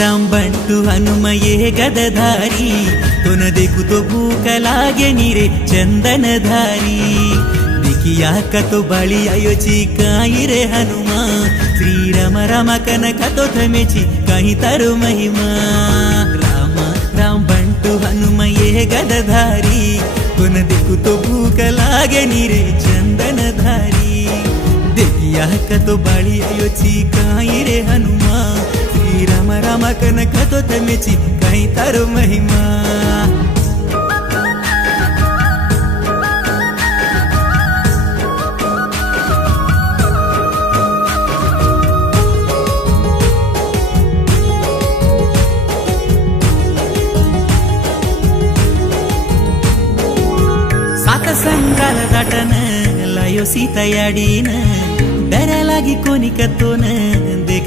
राम बंटू हनुमये गदधारी तुन देखु तो भूख लागे नीरे चंदनधारी दिखिया कतो बळी अयोची काई रे हनुमा श्री राम राम कनक तो थमेची कहीं तरु महिमा राम राम बंटू हनुमये गदधारी तुन देखु तो भूख लागे नीरे चंदनधारी देखिया कतो बळी अयोची काई रे हनुमा श्री राम राम कनक तो थमेची कहीं तरु महिमा संगाल दाटन लायो सीता याडीन डर लागी कोणी कतोन